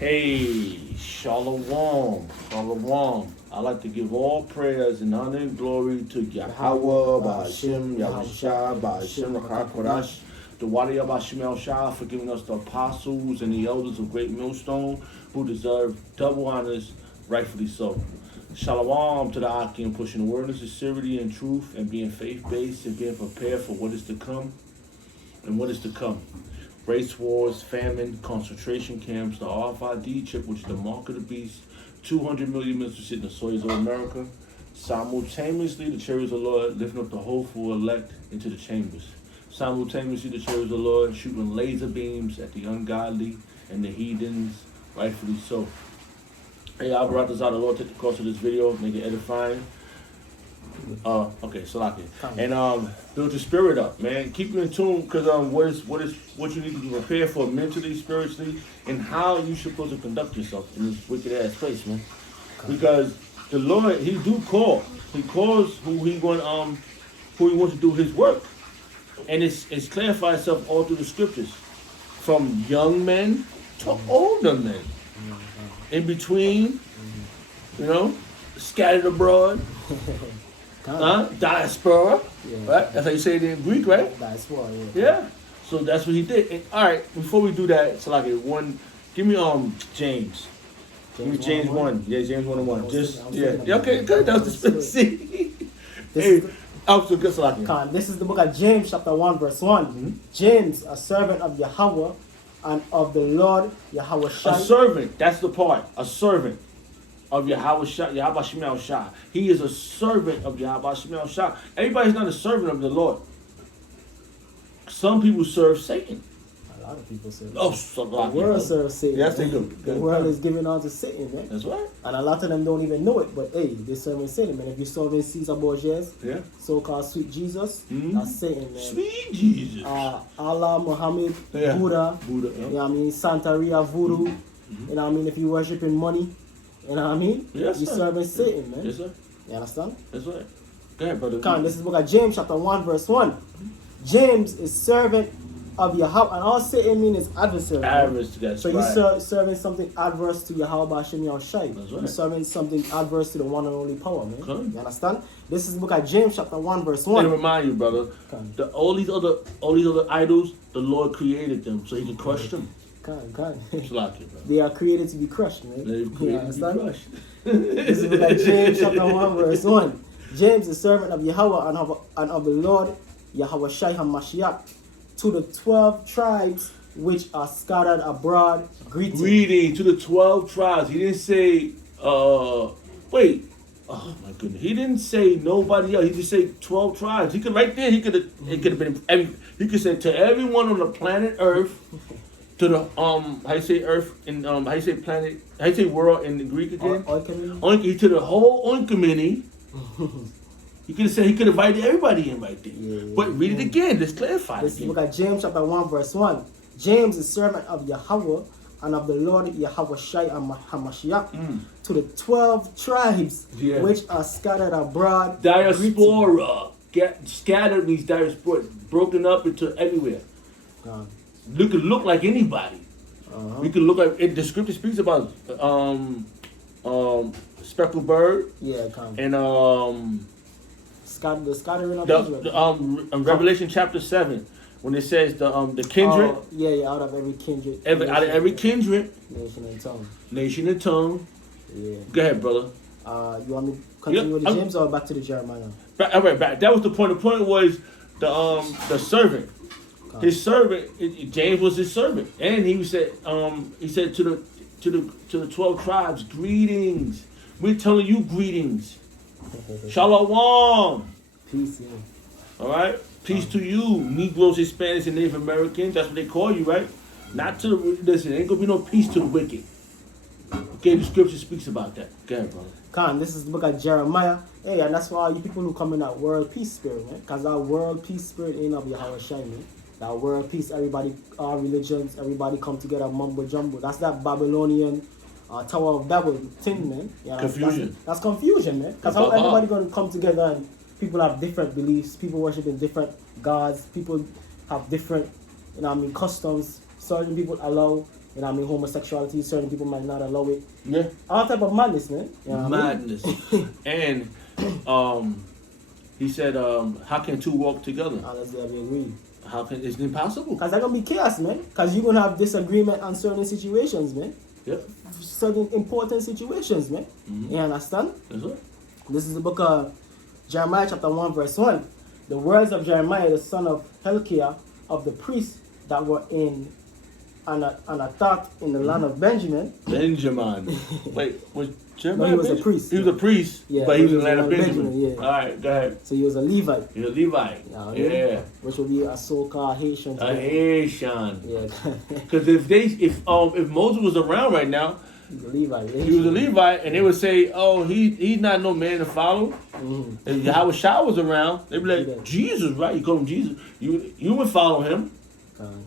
Hey, Shalom, Shalom. I like to give all prayers and honor and glory to Yahweh, Ba'ashem, Yahushua, Ba'ashem, Kodash, the Wadi Ba'ashem El Shah, for giving us the apostles and the elders of Great Millstone, who deserve double honors, rightfully so. Shalom to the Akim, pushing the word of sincerity and truth, and being faith-based and being prepared for what is to come and what is to come. Race wars, famine, concentration camps, the RFID chip, which is the mark of the beast, 200 million missiles hitting the soils of America. Simultaneously, the chariots of the Lord lifting up the hopeful elect into the chambers. Simultaneously, the chariots of the Lord shooting laser beams at the ungodly and the heathens, rightfully so. Hey, I brought this out. The Lord take the course of this video, make it edifying. Okay, Salaki. And build your spirit up, man. Keep you in tune, because what you need to be prepared for mentally, spiritually, and how you supposed to conduct yourself in this wicked ass place, man. Because the Lord, He do call. He calls who He wants to do His work, and it's clarified itself all through the scriptures, from young men to older men, in between, scattered abroad. Diaspora, right? That's how you say it in Greek, right? Diaspora, yeah. So that's what he did. And, all right, before we do that, Salaki, give me James. Give me James 1. Yeah, James 1 and 1. Okay, good. That was the specific. Hey, I'm so good, Salaki. This is the book of James, chapter 1, verse 1. Mm-hmm. James, a servant of Yahweh and of the Lord Yahweh Shai. A servant, that's the part. A servant of Yahweh Shai. He is a servant of Yahweh Shai. Everybody's not a servant of the Lord. Some people serve Satan. A lot of people serve Satan. The world serves Satan. Yes, they do. The world is giving on to Satan, man. That's right. And a lot of them don't even know it, but hey, they're serving Satan, man. If you're serving Caesar Borges, so-called sweet Jesus, that's Satan, man. Sweet Jesus. Allah, Muhammad, Buddha, you know what I mean? Santeria, Voodoo, you know what I mean? If you're worshiping money, you know what I mean? Yes, you're serving Satan, man. Yes, sir. You understand? That's right. Go ahead, brother. This is the book of James, chapter 1, verse 1. James is servant of Yahweh, and all Satan means is adversary. That's so right. You're serving something adverse to Yahweh Ba'ashem Yahushai. That's right. You're serving something adverse to the one and only power, man. Okay. You understand? This is the book of James, chapter 1, verse 1. Let me remind you, brother, all these other idols, the Lord created them so He can crush them. They are created to be crushed, man. They're created to be crushed. This is like James chapter 1, verse 1. James is servant of Yahweh and of the Lord Yahweh Shai HaMashiach, to the 12 tribes which are scattered abroad. Greeting to the 12 tribes. He didn't say, wait. Oh my goodness. He didn't say nobody else. He just said 12 tribes. He could right there. It could have been. He could say to everyone on the planet Earth. To the how you say Earth and how you say planet, how you say world in the Greek again? To the whole oinkomene. He could have said, he could have invited everybody in right there. Yeah, but read it again. Let's clarify. Let's look at James chapter 1, verse 1. James is servant of Yahweh and of the Lord Yahweh Shai HaMashiach, to the 12 tribes which are scattered abroad. Diaspora. Scattered means diaspora, broken up into everywhere. You could look like anybody. You could look like the scripture speaks about speckled bird. And the scattering of Revelation chapter 7, when it says the kindred. Out of every kindred. Out of every kindred. Nation and tongue. Yeah. Go ahead, brother. You want me to continue with the James or back to the Jeremiah? Back. That was the point. The point was the servant. His servant, James was his servant, and he said to the 12 tribes, greetings. We're telling you greetings. Shalom. Peace. All right, peace to you, Negroes, Hispanics, and Native Americans. That's what they call you, right? Not to the listen. Ain't gonna be no peace to the wicked. Okay, the scripture speaks about that. Go ahead, brother. This is the book of Jeremiah. Hey, and that's for all you people who come in that world peace spirit, man. Because that world peace spirit ain't of Yahweh Shai, man. That world peace, everybody, all religions, everybody come together, mumbo jumbo. That's that Babylonian Tower of Babel thing, man. Confusion. That's confusion, man. Because how everybody going to come together and people have different beliefs, people worshiping different gods, people have different, customs. Certain people allow, You know what I mean? Homosexuality, certain people might not allow it. Yeah. All type of madness, man. You know what I mean? Madness. And he said, how can two walk together? Unless they have agreed. How can it's impossible? Because there's gonna be chaos, man. Because you're gonna have disagreement on certain situations, man. Yep. Certain important situations, man. Mm-hmm. You understand? That's right. This is the book of Jeremiah chapter 1 verse 1. The words of Jeremiah, the son of Hilkiah, of the priests that were in Anatot in the land of Benjamin. Benjamin. Wait, was Jeremiah? No, he was a priest. He was a priest, Yeah, but he was in the land of Benjamin. Yeah. All right, go ahead. So he was a Levite. He's a Levite. Yeah. Which would be a so-called Haitian. A Haitian. Yeah. Because if Moses was around right now, He's a Levite. he was a Levite, and they would say, "Oh, he's not no man to follow." Mm-hmm. If Yahweh Shah was around, they'd be like, Yeah. "Jesus, right? You call him Jesus. You would follow him.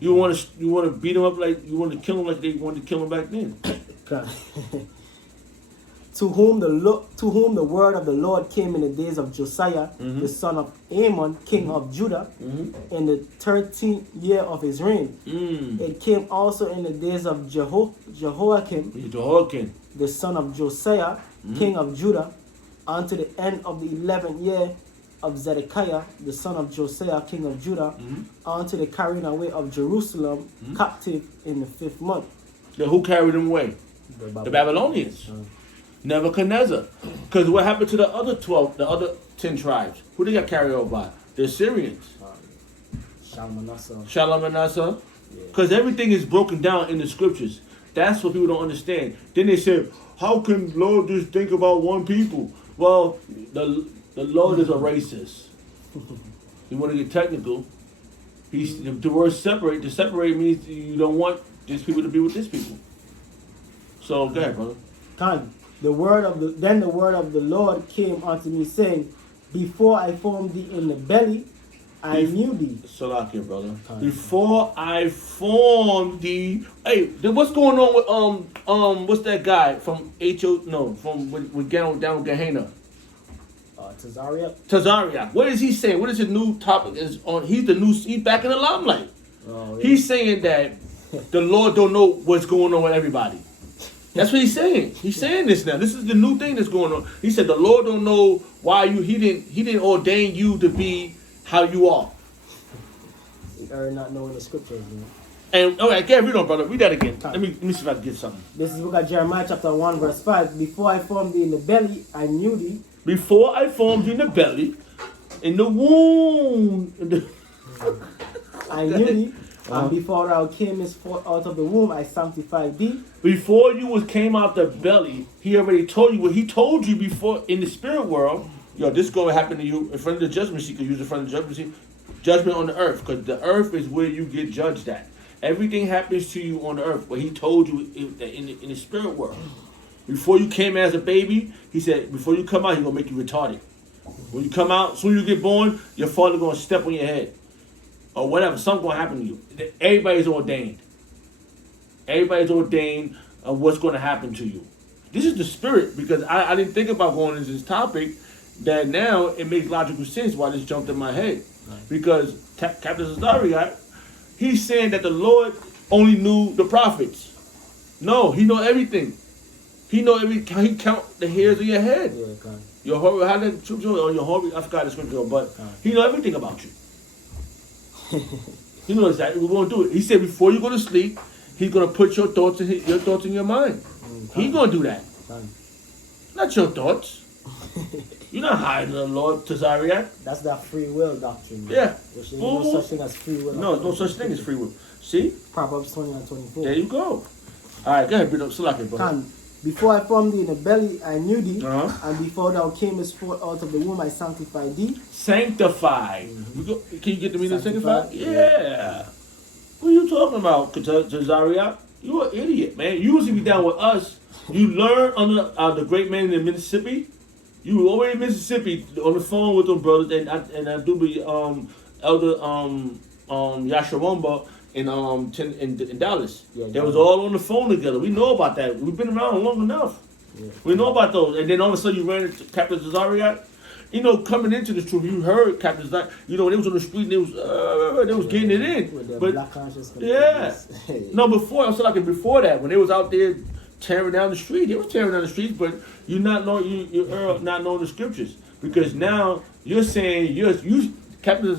You want to beat him up like you want to kill him like they wanted to kill him back then." To whom the word of the Lord came in the days of Josiah, Mm-hmm. the son of Amon, king of Judah, in the 13th year of his reign. It came also in the days of Jehoiakim, the son of Josiah, king of Judah, unto the end of the 11th year of Zedekiah, the son of Josiah, king of Judah, unto the carrying away of Jerusalem, captive in the 5th month. Then who carried him away? The Babylonians. Nebuchadnezzar. Because what happened to the other 10 tribes? Who they got carried over by? The Assyrians. Shalmaneser. Because everything is broken down in the scriptures. That's what people don't understand. Then they said, how can Lord just think about one people? Well, the Lord is a racist. You want to get technical. The word separate. To separate means you don't want these people to be with these people. So go ahead, brother. Then the word of the Lord came unto me, saying, before I formed thee in the belly, I knew thee. Salakia, brother. Before I formed thee. Hey, what's going on with what's that guy from with down with Gehenna? Tazariak. What is he saying? What is his new topic? He's back in the limelight. Oh, yeah. He's saying that the Lord don't know what's going on with everybody. That's what he's saying. He's saying this now. This is the new thing that's going on. He said the Lord don't know why he didn't ordain you to be how you are. Or not knowing the scriptures, man. And all right, read on, brother. Read that again. Let me see if I can get something. This is book of Jeremiah chapter 1 verse 5. Before I formed thee in the belly, I knew thee. Before I formed you in the belly, in the womb. I knew thee. And before thou camest forth out of the womb, I sanctified thee. Before you came out the belly, he already told you what he told you before in the spirit world. Yo, this is going to happen to you in front of the judgment seat, because you use in front of the judgment seat. Judgment on the earth, because the earth is where you get judged at. Everything happens to you on the earth, what he told you in the spirit world. Before you came as a baby, he said, before you come out, he's going to make you retarded. When you come out, soon as you get born, your father going to step on your head. Or whatever, something going to happen to you. Everybody's ordained. Everybody's ordained of what's going to happen to you. This is the spirit, because I didn't think about going into this topic, that now it makes logical sense why this jumped in my head. Right. Because Captain Zazariah, he's saying that the Lord only knew the prophets. No, he know everything. He count the hairs of your head. Yeah, okay. I forgot the scripture, but he know everything about you. He knows exactly what we're going to do it. He said before you go to sleep, he's going to put your thoughts in your mind. He's going to do that. Not your thoughts. You're not hiding the Lord, Tazariak. That's that free will doctrine. Man. Yeah. Which there's no such thing as free will. No, no such thing as free will. See? Proverbs 20:24. There you go. All right, go ahead, Bito. Salaki, brother. Before I formed thee in the belly, I knew thee. And before thou camest forth out of the womb, I sanctified thee. Sanctified. Mm-hmm. Can you get the meaning of sanctified? Yeah. What are you talking about, Tazariak? You're an idiot, man. You used to be down with us. You learned under the great man in Mississippi. You were already in Mississippi on the phone with them brothers, and I do be Elder Yashawamba in Dallas. Yeah, they was all on the phone together. We know about that. We've been around long enough. Yeah. We know about those. And then all of a sudden you ran into Captain Zazariak, coming into the truth, you heard Captain Zach, they was on the street and they was getting it in. With the But black conscious. yeah. No, before, I'm saying like before that, when they was out there tearing down the street, they was tearing down the streets, but you're not knowing the scriptures. Because now you're saying Captain,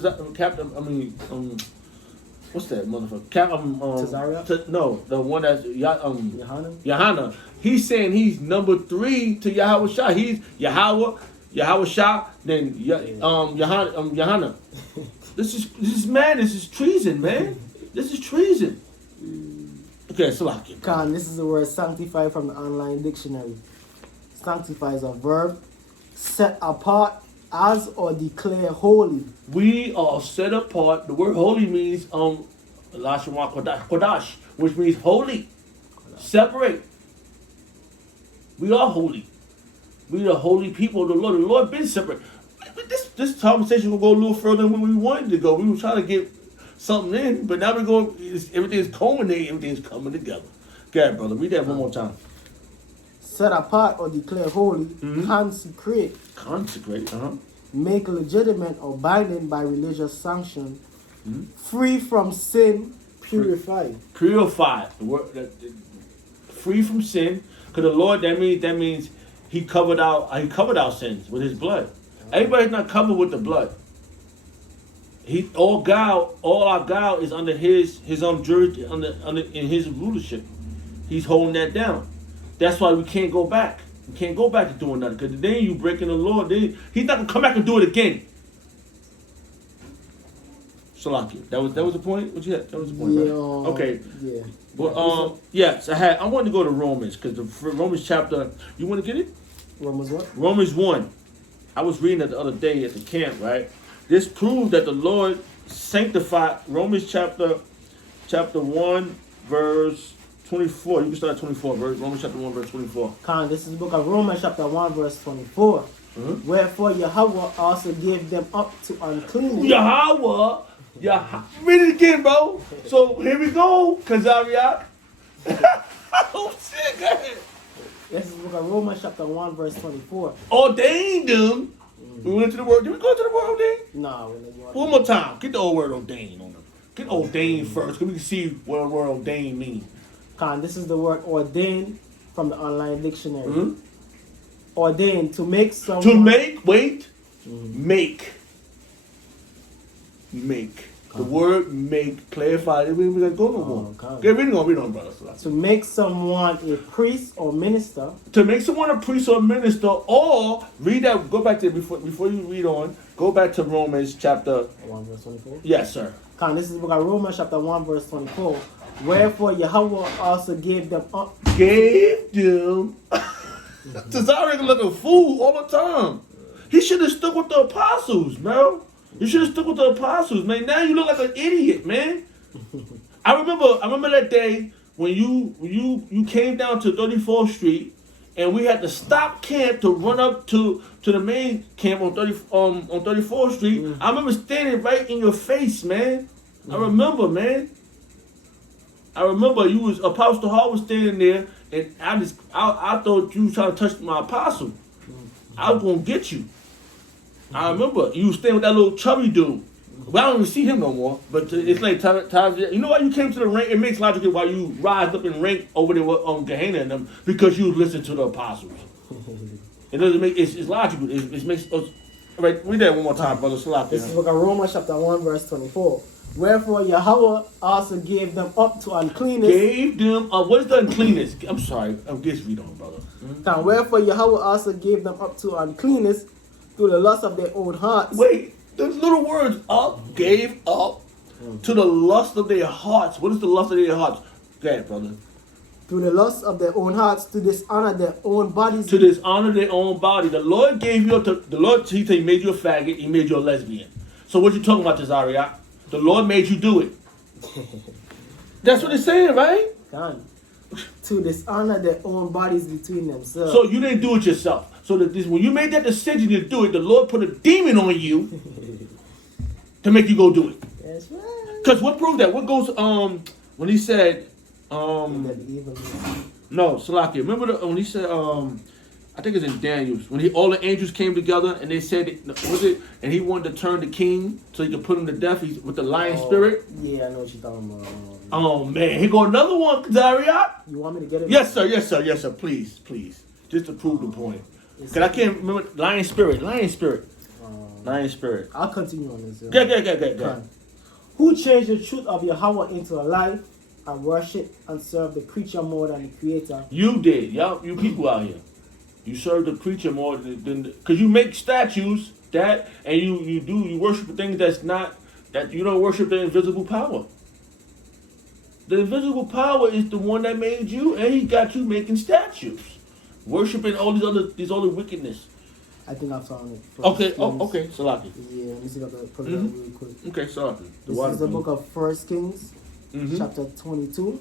what's that motherfucker? No, the one that's Yohana. He's saying he's number 3 to Yahweh Shah. He's Yahweh Shah, then Yohana. This is treason, man. This is treason. Okay, Salaki. Khan, this is the word sanctify from the online dictionary. Sanctify is a verb, set apart as or declare holy. We are set apart. The word holy means Lashon Kodash, which means holy. Separate. We are holy. We are holy people of the Lord. The Lord been separate. This conversation will go a little further than we wanted to go. We were trying to get something in, but now we're going. Everything's culminating. Everything's coming together. Go ahead, brother. Read that one more time. Set apart or declare holy. Consecrate. Consecrate. Make legitimate or binding by religious sanction. Free from sin. Purify. Purify. The word free from sin. Because the Lord, that means He covered our sins with His blood. Everybody's not covered with the blood. All our God is under His jurisdiction, in His rulership. He's holding that down. That's why we can't go back. We can't go back to doing nothing. Because then you breaking the Lord. Then He's not gonna come back and do it again. Salaki. That was the point. What you had? That was the point. Yeah. Right? Okay. Yeah. But yes, I wanted to go to Romans because the Romans chapter. You want to get it? Romans what? Romans 1. I was reading it the other day at the camp. Right. This proved that the Lord sanctified. Romans chapter 1 verse 24. You can start at 24. Romans chapter 1 verse 24. Khan, this is the book of Romans chapter 1 verse 24. Wherefore Yahweh also gave them up to uncleanness. Yahweh. Read it again, bro. So here we go, Kazariak. Oh shit, go ahead. This is the book of Romans chapter 1 verse 24. Ordained them. We went to the word. Did we go to the word ordained? No. One more time. Get the old word ordained on them. Get ordained first, because we can see what the word ordained means. Khan, this is the word ordained from the online dictionary. Ordained, to make someone... To make, make. Make. The word make, clarify. We gotta go no more. Okay, read on, brother. To make someone a priest or minister. To make someone a priest or minister, or read that. Go back to before you read on. Go back to Romans chapter 1 verse 24. Yes, sir. Khan, this is the book of Romans chapter 1 verse 24. Wherefore Yahweh also gave them up. Gave them. Cesare look a fool all the time. He should have stuck with the apostles, man. You should have stuck with the apostles, man. Now you look like an idiot, man. I remember that day when you came down to 34th Street and we had to stop camp to run up to the main camp on 34th Street. I remember standing right in your face, man. I remember, man. I remember you was Apostle Hall was standing there, and I thought you was trying to touch my apostle. I was gonna get you. I remember you was standing with that little chubby dude. Well, I don't even see him no more. But it's like times. You know why you came to the rank? It makes logical why you rise up in rank over there on Gehenna and them, because you listen to the apostles. It doesn't make it's logical. It makes us. Right, read that one more time, brother. This is the book of Romans chapter 1 verse 24. Wherefore Yahweh also gave them up to uncleanness. Gave them up. What is the uncleanness? I'm sorry. Just read on, brother. Now, wherefore Yahweh also gave them up to uncleanness through the lust of their own hearts. Wait, those little words, up, gave up to the lust of their hearts. What is the lust of their hearts? Go ahead, brother. Through the lust of their own hearts, to dishonor their own bodies. To dishonor their own body. The Lord gave you up to, the Lord, he said he made you a faggot, he made you a lesbian. So what you talking about, Tazariak? The Lord made you do it. That's what it's saying, right? Done. To dishonor their own bodies between themselves. So you didn't do it yourself. So when you made that decision to do it, the Lord put a demon on you to make you go do it. That's right. Because what proved that? What goes when he said no, Salakia. Remember when he said I think it's in Daniel's, when all the angels came together and they said, was it? And he wanted to turn the king so he could put him to death. He's with the lion spirit. Yeah, I know what you're talking about. Oh man, here go another one, Zariat. You want me to get it? Yes, sir. Yes, sir. Yes, sir. Please, please, just to prove the point. Cause I can't remember lion spirit. Lion spirit. I'll continue on this. Go. Who changed the truth of Yahweh into a lie and worship and serve the creature more than the creator? You did, y'all. You people out here. You serve the creature more than because you make statues that, and you worship things that you don't worship the invisible power. The invisible power is the one that made you, and he got you making statues, worshiping all these other wickedness. I think I found it. Okay. Okay. Salaki. Yeah. Let me see if I can put it up really quick. Okay. Salaki. This is the book of 1 Kings, chapter 22,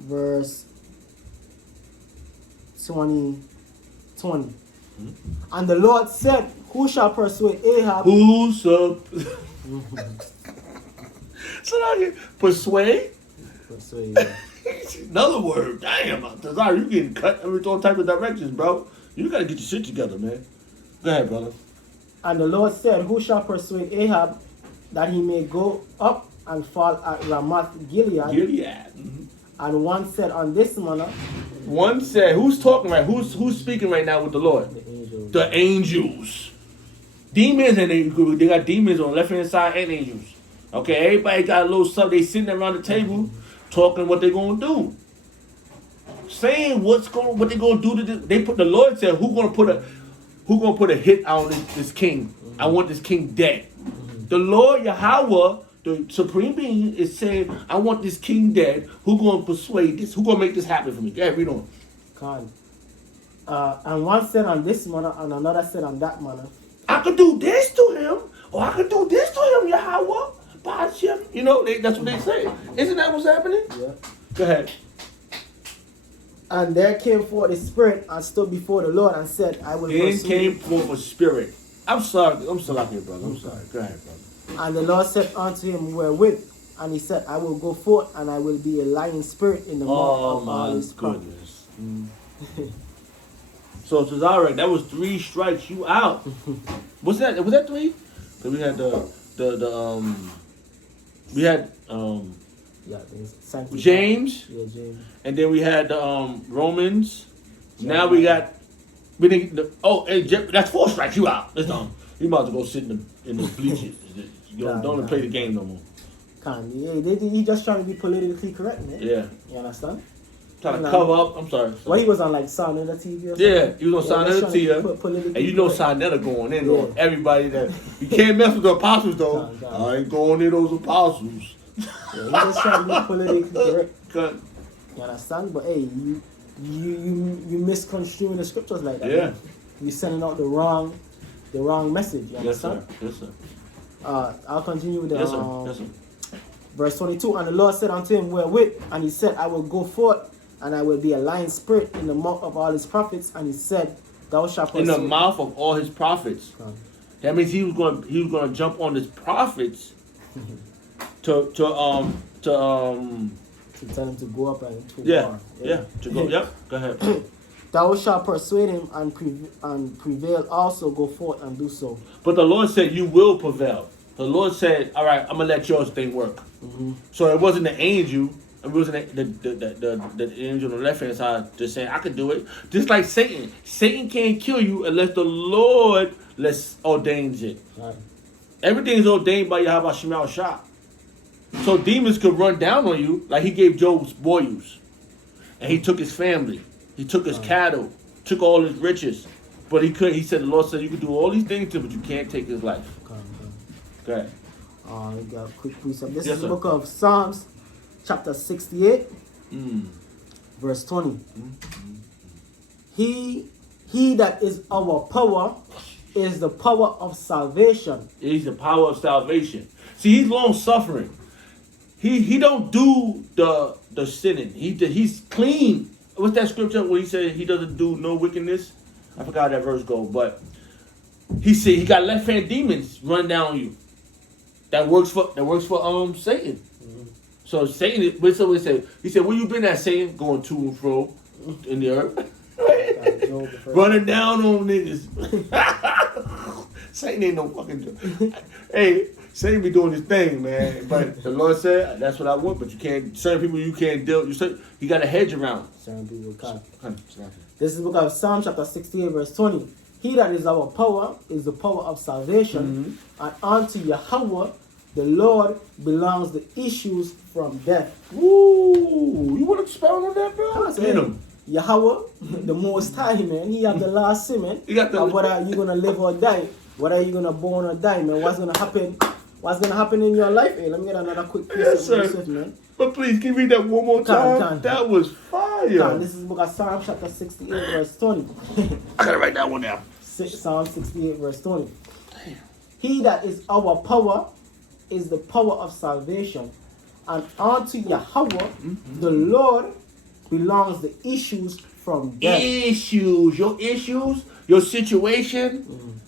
verse 20. And the Lord said, who shall persuade Ahab? Persuade? Persuade, yeah. Another word. Damn, Tazar, you getting cut in all type of directions, bro. You gotta get your shit together, man. Go ahead, brother. And the Lord said, who shall persuade Ahab that he may go up and fall at Ramoth Gilead? And one said on this manner. One said, who's talking right? Who's speaking right now with the Lord? The angels. The angels. Demons, and they got demons on the left hand side and angels. Okay, everybody got a little stuff. They sitting around the table talking what they gonna do. Saying what they gonna do to this. The Lord said, who gonna put a hit on this king? I want this king dead. The Lord Yahweh, the supreme being, is saying, I want this king dead. Who gonna persuade this? Who gonna make this happen for me? Go ahead, read on. And one said on this manner, and another said on that manner. I could do this to him, or I could do this to him, Yahweh. Bashim. You know, that's what they say. Isn't that what's happening? Yeah. Go ahead. And there came forth a spirit and stood before the Lord and said, I will Then pursue. came forth a spirit. I'm sorry, brother. I'm sorry. Go ahead, brother. And the Lord said unto him, wherewith? And he said, I will go forth, and I will be a lying spirit in the mouth of all his prophets. So Cesare, that was 3 strikes you out. Was that 3? Cause we had James. Yeah, James. And then we had the Romans. Now we didn't. That's 4 strikes you out. That's you might as well go sit in the bleachers. Don't play the game no more. He just trying to be politically correct, man. Yeah. You understand? Trying to cover up. I'm sorry. Well, he was on like Sonetta TV or something. Yeah, he was on Sonetta TV. And you know Sonetta going in on everybody that you can't mess with the apostles though. I ain't going in those apostles. Yeah, he just trying to be politically correct. You understand? But hey, you misconstruing the scriptures like that. Yeah. Man. You sending out the wrong message. You understand? Yes, sir. I'll continue with the Yes, sir. verse 22. And the Lord said unto him, wherewith? And he said, I will go forth, and I will be a lying spirit in the mouth of all his prophets. And he said, thou shalt pursue. In the mouth of all his prophets. That means he was going to jump on his prophets to tell him to go up and to war. To go. Yep. Go ahead. Thou shalt persuade him and prevail also, go forth and do so. But the Lord said, you will prevail. The Lord said, all right, I'm going to let yours thing work. So it wasn't the angel. It wasn't the angel on the left hand side just saying, I could do it. Just like Satan. Satan can't kill you unless the Lord ordains it. Right. Everything is ordained by Yahweh Shemal Shah. So demons could run down on you like he gave Job's boils. And he took his family. He took his cattle. Took all his riches. But he couldn't. He said, the Lord said, you can do all these things to him, but you can't take his life. Go ahead. We got a quick precept. This is the book of Psalms, chapter 68, verse 20. He that is our power is the power of salvation. He's the power of salvation. See, he's long suffering. He don't do the sinning. He's clean. What's that scripture where he said he doesn't do no wickedness? I forgot how that verse go, but he said he got left hand demons run down on you. That works for Satan. So Satan, he said, where you been at, Satan? Going to and fro in the earth. Job, the first Running down on niggas. Satan ain't no fucking joke. Hey, Satan be doing his thing, man. But the Lord said, that's what I want, but you can't, certain people you can't deal, you got a hedge around. certain people can't. Come. This is the book of Psalm chapter 68 verse 20. He that is our power is the power of salvation, and unto Yahweh the Lord belongs the issues from death. Ooh, you want to expound on that, bro? Get him. Yahweh, the Most High, man. He have the last say, man. You got the, of whether you gonna live or die, whether you gonna born or die, man. What's gonna happen? What's gonna happen in your life? Hey, let me get another quick piece yes, of research, man. But please, can you read that one more time? That was fire. This is the book of Psalm chapter 68 verse 20. I gotta write that one down. Psalm 68 verse 20. He that is our power is the power of salvation, and unto Yahweh the Lord belongs the issues from death. Your situation,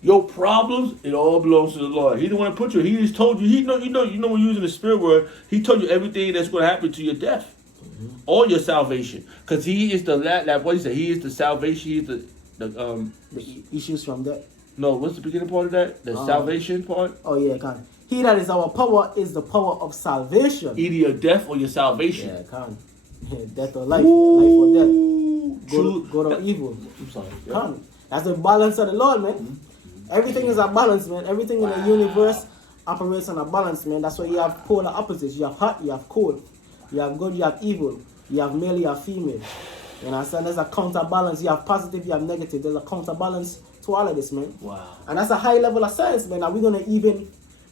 your problems, it all belongs to the Lord. He the one to put you. He just told you. He know. You know when using the spirit word. He told you everything that's going to happen to your death, or your salvation, because He is the what He said. He is the salvation. He is the issues from death. No, what's the beginning part of that? The salvation part. Oh yeah, can. He that is our power is the power of salvation. Either your death or your salvation. Yeah, can. Death or life, life or death. Good or evil. I'm sorry. Can. That's the balance of the Lord, man. Everything is a balance, man. Everything in the universe operates on a balance, man. That's why you have polar opposites. You have hot, you have cold. You have good, you have evil. You have male, you have female. You know, so there's a counterbalance. You have positive, you have negative. There's a counterbalance to all of this, man. Wow. And that's a high level of science, man. Are we gonna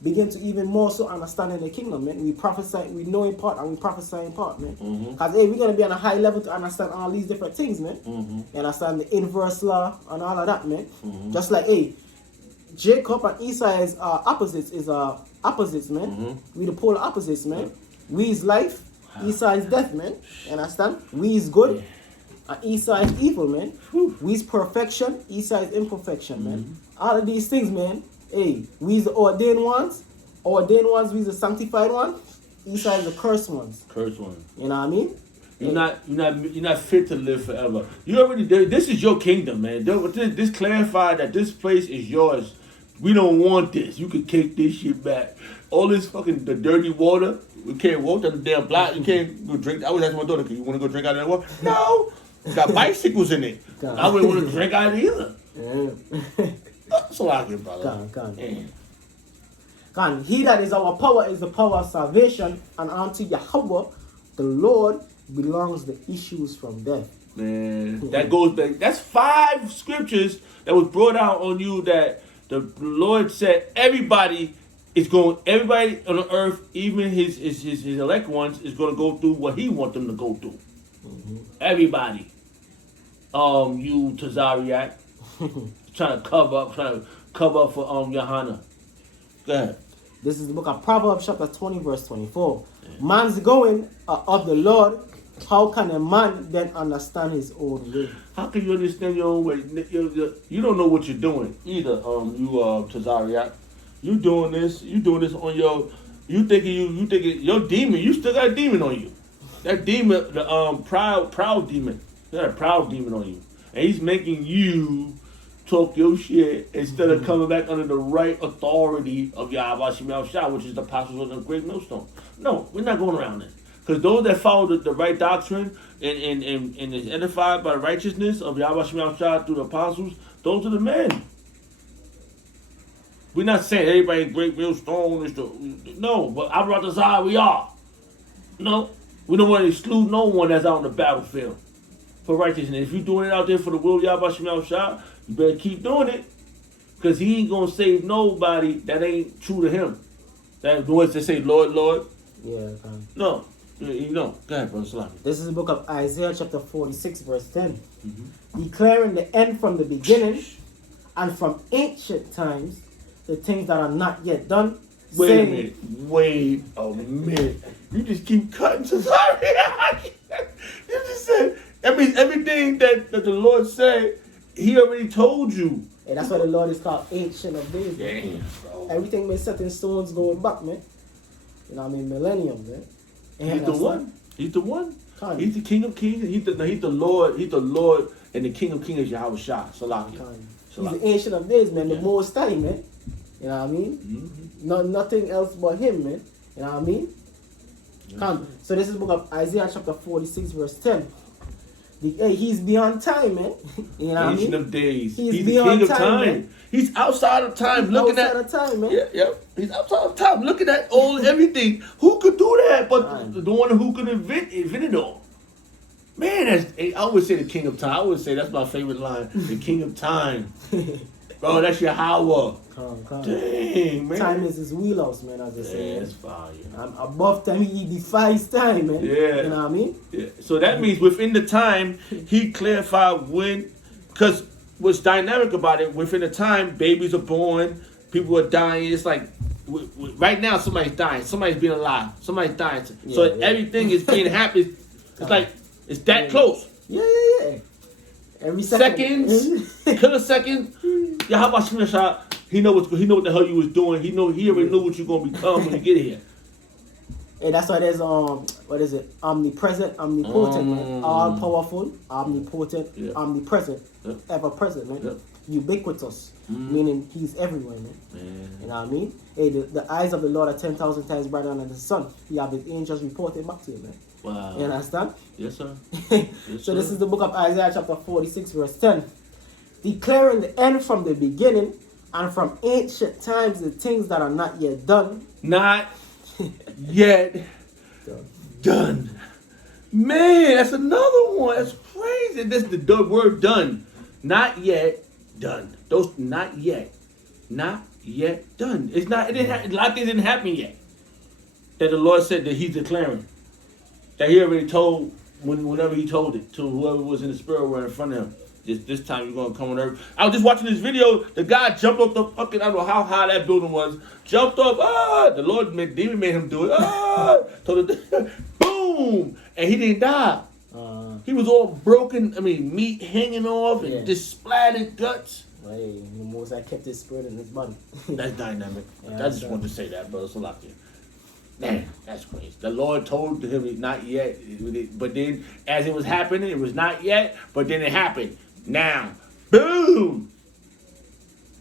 begin to even more so understand in the kingdom, man? We prophesy, we know in part, and we prophesy in part, man. Because hey, we're gonna be on a high level to understand all these different things, man. You understand the inverse law and all of that, man. Just like hey, Jacob and Esau is opposites, man. We the polar opposites, man. We is life, Esau is death, man. You understand? We is good, and Esau is evil, man. We is perfection, Esau is imperfection, man. All of these things, man. Hey, we is the ordained ones, we is the sanctified ones. Esau is the cursed ones. Cursed ones. You know what I mean? You're not fit to live forever. You already did. This is your kingdom, man. This clarified that this place is yours. We don't want this. You can kick this shit back. All this fucking the dirty water. We can't walk down the damn block. You can't go drink. I was asking my daughter, "You want to go drink out of that water?" No. It's got bicycles in it. I wouldn't want to drink out of it either. Yeah. That's all I get, brother. Can. He that is our power is the power of salvation, and unto Yahweh the Lord belongs the issues from death. Man, that goes back. That's 5 scriptures that was brought out on you that the Lord said everybody on the earth, even his elect ones, is going to go through what He wants them to go through. Everybody. You Tazariak, trying to cover up for Johanna. Go ahead. This is the book of Proverbs chapter 20 verse 24. Man's going of the Lord. How can a man then understand his own way? How can you understand your own way? You don't know what you're doing either. Tazariak. You doing this on your. You thinking your demon. You still got a demon on you. That demon, the proud demon. You got a proud demon on you, and he's making you talk your shit instead of coming back under the right authority of Yahweh Shemel Shah, which is the apostles of the great millstone. No, we're not going around this. Because those that follow the right doctrine and is edified by the righteousness of Yahweh Shemel Shah through the apostles, those are the men. We're not saying everybody in great millstone is no, but Abraham Zah, we are. No, we don't want to exclude no one that's out on the battlefield for righteousness. If you're doing it out there for the will of Yahweh Shemel Shah, you better keep doing it, because He ain't gonna save nobody that ain't true to Him. That the ones that say, Lord, Lord. Yeah. No. You know. Go ahead, brother Salam. This is the book of Isaiah chapter 46 verse 10. Declaring the end from the beginning and from ancient times, the things that are not yet done. Wait a minute. You just keep cutting to sorry. You just said, everything that the Lord said, He already told you. And that's why the Lord is called Ancient of Days. Damn, everything been set in stones going back, man. You know what I mean? Millennium, man. He's the one. He's the one. Kind. He's the King of Kings. He's the Lord. He's the Lord, and the King of Kings is Yahweh Shah. Salakia. He's the Ancient of Days, man. The Most High, man. You know what I mean? Mm-hmm. Nothing else but Him, man. You know what I mean? Come. So this is the book of Isaiah chapter 46 verse 10. He's beyond time, man. You know what I mean? Ancient of Days. He's the King of time, time. man. He's outside of time. He's looking outside at of time, man. Yeah. He's outside of time. Looking at all everything. Who could do that? But the one who could invent it all. Man, I always say the King of Time. I always say that's my favorite line. The King of Time. Bro, that's Yahweh. Come. Dang, man. Time is his wheelhouse, man, as I say. Yeah, it's fire. Above time, he defies time, man. Yeah. You know what I mean? Yeah. So that means within the time, he clarified when, because what's dynamic about it, within the time, babies are born, people are dying. It's like, right now, somebody's dying. Somebody's being alive. Somebody's dying. So everything is being happy. It's like, it's that close. Yeah. Every second. Seconds, kiloseconds. Yeah, how about Shemeshah? He know what the hell you was doing. He already knew what you're gonna become when you get here. And that's why there's what is it? Omnipresent, omnipotent, man. All powerful, omnipotent, omnipresent, ever present, man. Ubiquitous, meaning he's everywhere, man. You know what I mean? Hey, the eyes of the Lord are 10,000 times brighter than the sun. He have his angels reporting back to you, man. Wow. You understand? Yes, sir. So this is the book of Isaiah chapter 46 verse 10. Declaring the end from the beginning and from ancient times the things that are not yet done. Not yet done. Man, that's another one. That's crazy. That's the word done. Not yet done. Those not yet. Not yet done. It's not. A lot of things didn't happen yet. That the Lord said that He's declaring. That He already told whenever He told it to whoever was in the spirit world in front of Him. This time you're gonna come on earth. I was just watching this video. The guy jumped off the fucking, I don't know how high that building was. Jumped up. The Lord demon made him do it. Told it, boom, and he didn't die. He was all broken. I mean, meat hanging off and just splattered guts. Hey, the most I kept his spirit in his body. That's dynamic. I just wanted to say that, brother. Salakia. Man, that's crazy. The Lord told him not yet, but then as it was happening, it was not yet, but then it happened. Now, boom.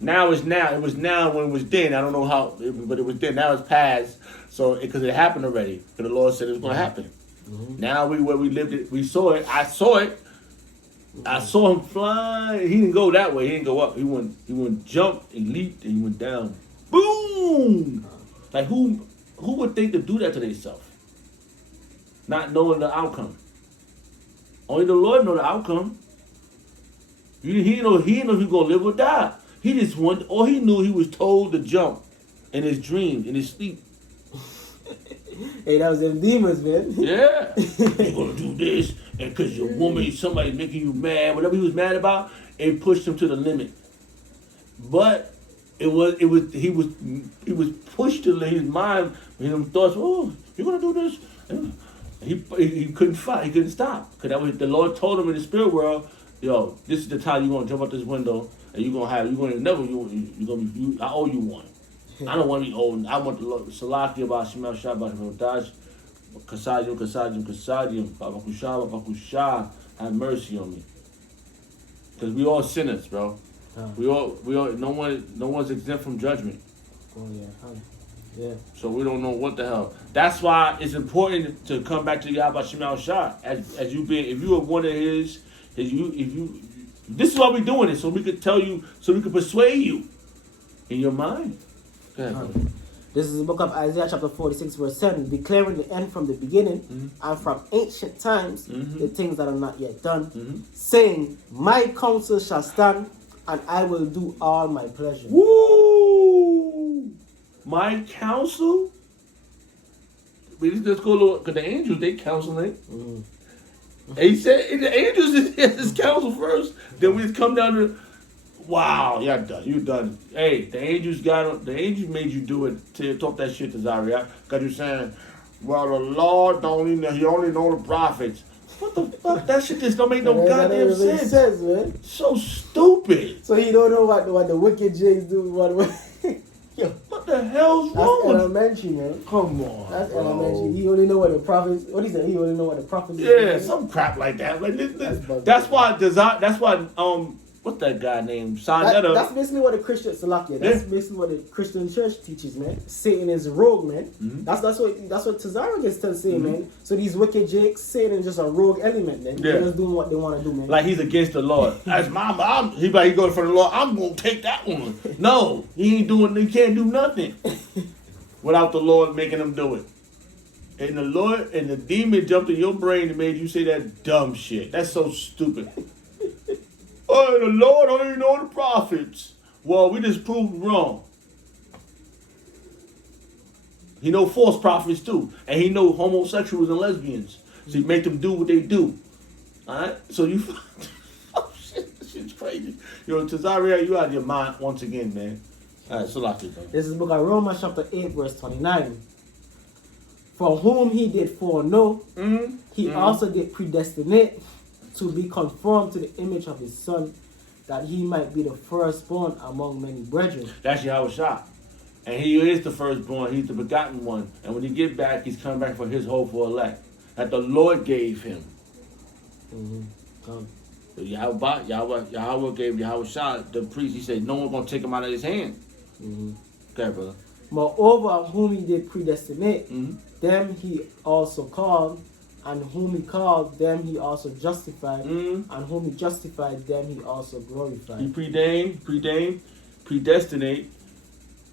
Now is now. It was now when it was then. I don't know how, but it was then. Now it's past. So because it happened already. But the Lord said it was going to happen. Now where we lived it, we saw it. I saw it. I saw him fly. He didn't go that way. He didn't go up. He went jump and leaped and he went down. Boom. Like who would think to do that to themselves? Not knowing the outcome. Only the Lord know the outcome. He didn't know if he was gonna live or die. He just wanted. All he knew, he was told to jump in his dream, in his sleep. Hey, that was them demons, man. Yeah, you're gonna do this, and because your woman, somebody making you mad, whatever he was mad about, it pushed him to the limit. But he was pushed to his mind, his thoughts. Oh, you're gonna do this. He couldn't fight. He couldn't stop because that was the Lord told him in the spirit world. Yo, this is the time you're gonna jump out this window and I owe you one. I don't want to be old. I want the Lord. Salaki about Shemel Shabbat Rodash, Kasadium, Babakusha, have mercy on me. Because we all sinners, bro. We all. No one's exempt from judgment. Oh yeah. So we don't know what the hell. That's why it's important to come back to Yahweh Shemel Shah as you be. If you are one of His. This is why we're doing it, so we could tell you, so we could persuade you in your mind. Go ahead, this is the book of Isaiah chapter 46 verse 10, declaring the end from the beginning and from ancient times the things that are not yet done, saying, my counsel shall stand and I will do all my pleasure. Woo! My counsel? Let's go because the angels, they counseling. And he said, the angels is his counsel first. Then we come down to, wow, you're done. You done. Hey, the angels made you do it. To talk that shit to Zaria. Because you're saying, well, the Lord he only know the prophets. What the fuck? That shit just don't make no goddamn sense. Man. So stupid. So you don't know what the wicked Jays do? Yo, what the the hell's That's wrong with you? elementary, man. Come on, That's bro. elementary. He only know what the prophets. What he said? He only know what the prophets. Yeah, some crap like that. Like that's why design. That's why what's that guy named Sonetta? That's basically what the Christian Salakia. That's basically what the Christian church teaches, man. Satan is rogue, man. Mm-hmm. That's what Tazara gets to say, man. So these wicked jakes, Satan is just a rogue element, man. They're just doing what they want to do, man. Like he's against the Lord. As mom, he go in front of the Lord. I'm gonna take that one. No, he ain't doing. He can't do nothing without the Lord making him do it. And the Lord and the demon jumped in your brain and made you say that dumb shit. That's so stupid. Oh, the Lord only know the prophets. Well, we just proved wrong. He know false prophets too, and he know homosexuals and lesbians. So he make them do what they do. All right. So you, oh shit, this shit's crazy. Yo, Tazaria, you out of your mind once again, man. All right, so like it, This is the book of Romans, chapter 8, verse 29. For whom he did foreknow, he also did predestinate to be conformed to the image of his son, that he might be the firstborn among many brethren. That's Yahweh Shah. And he is the firstborn. He's the begotten one. And when he get back, he's coming back for his hopeful elect that the Lord gave him. So Yahweh gave Yahweh Shah, the priest. He said, no one's going to take him out of his hand. Okay, brother. Moreover, whom he did predestinate, them he also called, and whom he called, them he also justified, and whom he justified, them he also glorified. He predestinate.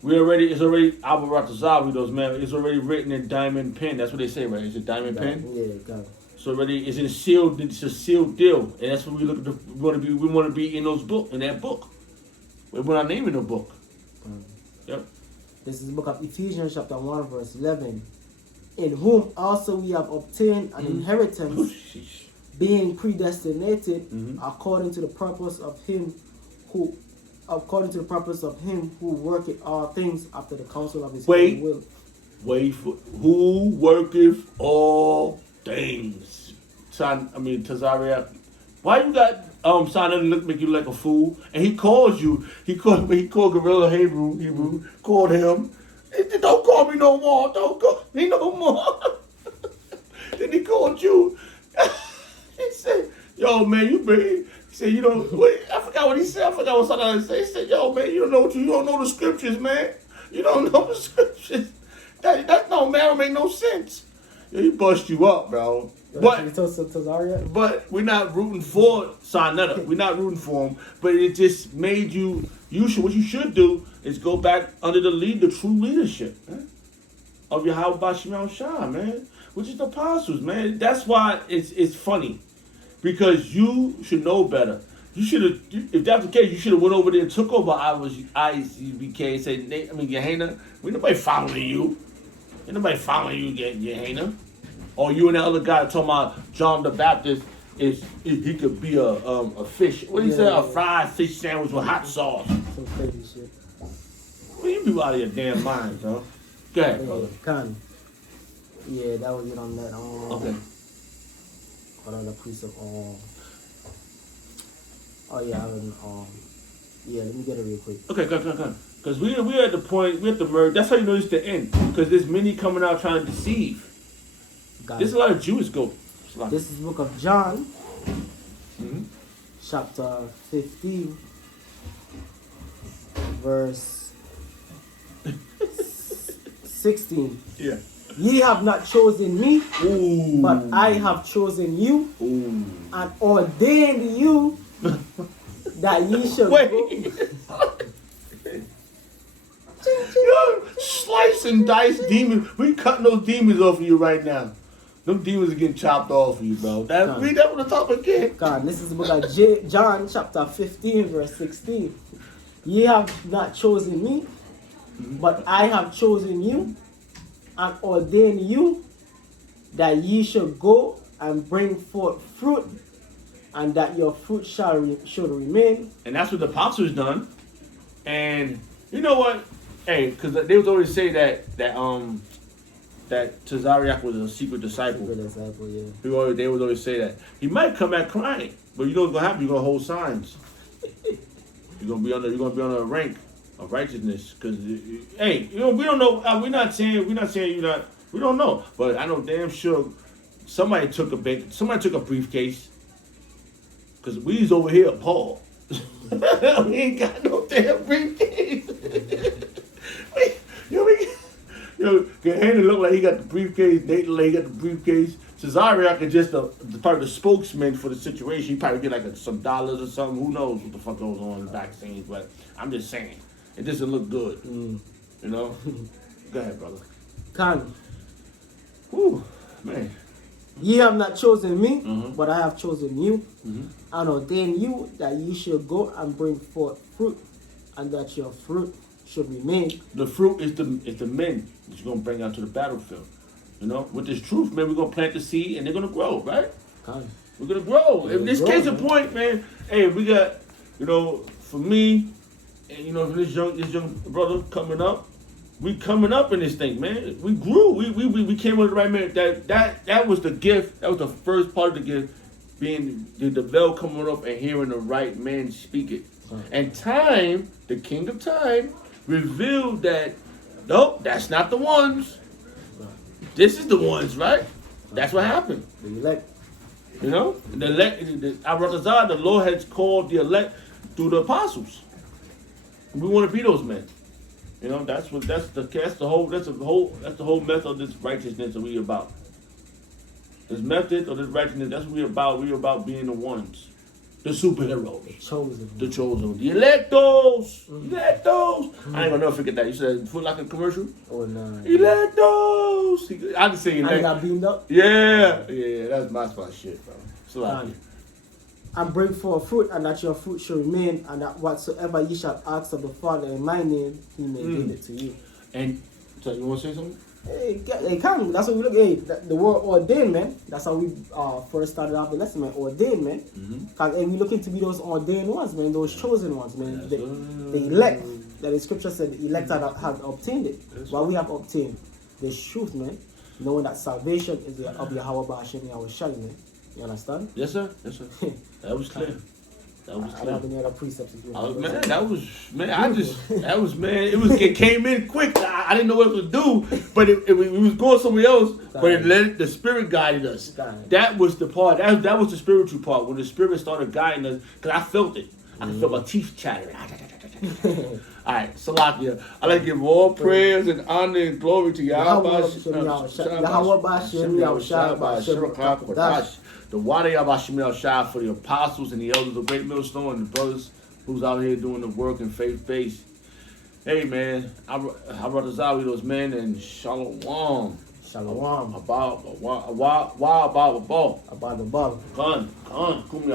It's already Abaratazah, man. It's already written in diamond pen. That's what they say, right? Is it diamond pen? Yeah, got it. So already it's in sealed. It's a sealed deal, and that's what we look at. We want to be in those book, in that book. We put our name in the book. Yep. This is the book of Ephesians, chapter 1, verse 11. In whom also we have obtained an inheritance, being predestinated according to the purpose of him who worketh all things after the counsel of his own will. Who worketh all things? Tazaria. Why you got Simon make you like a fool? And he calls you. He called Gorilla Hebrew. Called him. Don't call me no more. Don't call me no more. Then he called you. He said, "Yo, man, you big." He said, "You don't." Wait, I forgot what he said. I forgot what somebody said. He said, "Yo, man, you don't know the scriptures, man. You don't know the scriptures. That no man don't make no sense." Yeah, he bust you up, bro. But we're not rooting for Sonetta. We're not rooting for him. But it just made you. What you should do is go back under the true leadership, man, of Yahweh Bashim Shah, man, which is the apostles, man. That's why it's funny, because you should know better. You should have, if that's the case, you should have went over there and took over ICBK and said, Gehenna, we nobody following you. Ain't nobody following you, Gehenna. Or you and the other guy talking about John the Baptist he could be a fish. What do you say? A fried fish sandwich with hot sauce. Some crazy shit. Well, you be out of your damn mind, bro. Go ahead, brother. Yeah, that was it on that. Okay. What other piece of oh yeah, I haven't yeah, let me get it real quick. Okay, come. Because we're at the point, we have to merge. That's how you know it's the end. Because there's many coming out trying to deceive. There's a lot of Jews go. This is the book of John, chapter 15, verse 16. Yeah. Ye have not chosen me, but I have chosen you and ordained you that ye should go. Yo, slice and dice demons. We cutting those demons off of you right now. Them demons are getting chopped off of you, bro. Read that on the top again. God, this is the book of John, chapter 15, verse 16. Ye have not chosen me, but I have chosen you and ordained you that ye should go and bring forth fruit, and that your fruit should remain. And that's what the apostles done. And you know what? Hey, because they would always say that Tazariak was a secret disciple. Yeah. They would always say that. He might come back crying, but you know what's gonna happen? You're gonna hold signs. You're gonna be on a rank of righteousness. Because hey, we don't know. We're not saying you're not. We don't know, but I know damn sure somebody took a briefcase. Because we's over here, Paul. We ain't got no damn briefcase. Henry looked like he got the briefcase. Nathan like he got the briefcase. Cesare could just part of the spokesman for the situation. He probably get like some dollars or something. Who knows what the fuck goes on in the back scenes? But I'm just saying, it doesn't look good. You know. Go ahead, brother. Khan. Whew, man. Ye have not chosen me, but I have chosen you, and ordained you that ye should go and bring forth fruit, and that your fruit should remain. The fruit is the men that you're gonna bring out to the battlefield. You know, with this truth, man, we're gonna plant the seed and they're gonna grow, right? We're gonna grow. In this case in point, man, hey, we got, you know, for me, and you know, for this young brother coming up. We coming up in this thing, man. We grew. We came with the right man. That was the gift. That was the first part of the gift, being the veil coming up and hearing the right man speak it. And time, the king of time, revealed that nope, that's not the ones. This is the ones, right? That's what happened. The elect. You know, the elect. The Lord has called the elect through the apostles. We want to be those men. You know, that's the whole method of this righteousness that we about. This method of this righteousness, that's what we about. We about being the ones, the superheroes, the chosen, the electos, electos. I ain't gonna never forget that. You said Foot Locker commercial. Oh no. Electos. I just saying. I got beamed up. Yeah, that's my shit, bro. So and bring forth fruit, and that your fruit shall remain, and that whatsoever ye shall ask of the Father in my name, he may give it to you. And so you want to say something? Hey, come. That's what we look. Hey, the word ordained, man. That's how we first started off the lesson, man. Ordained, man. Cause we looking to be those ordained ones, man. Those chosen ones, man. The elect. That the scripture said the elect have obtained it. Well, we have obtained this truth, man. Knowing that salvation is of Yahweh Ba'ashem Yahweh Shai, man. You understand? Yes, sir. Yes, sir. That was clear. That was clear. I don't have any other precepts. It came in quick. I didn't know what to do, but we was going somewhere else. But the Spirit guided us. That was the part. That was the spiritual part when the Spirit started guiding us. Because I felt it. I could feel my teeth chattering. All right, Salakia. I like to give all prayers and honor and glory to Yahweh Ba'ashem Yahweh. The Wadi Abashim Shah for the apostles and the elders of Great Millstone and the brothers who's out here doing the work in faith-based. Hey, man, I brought Zawi those men and Shalom. Shalom. About the ball. Kumya.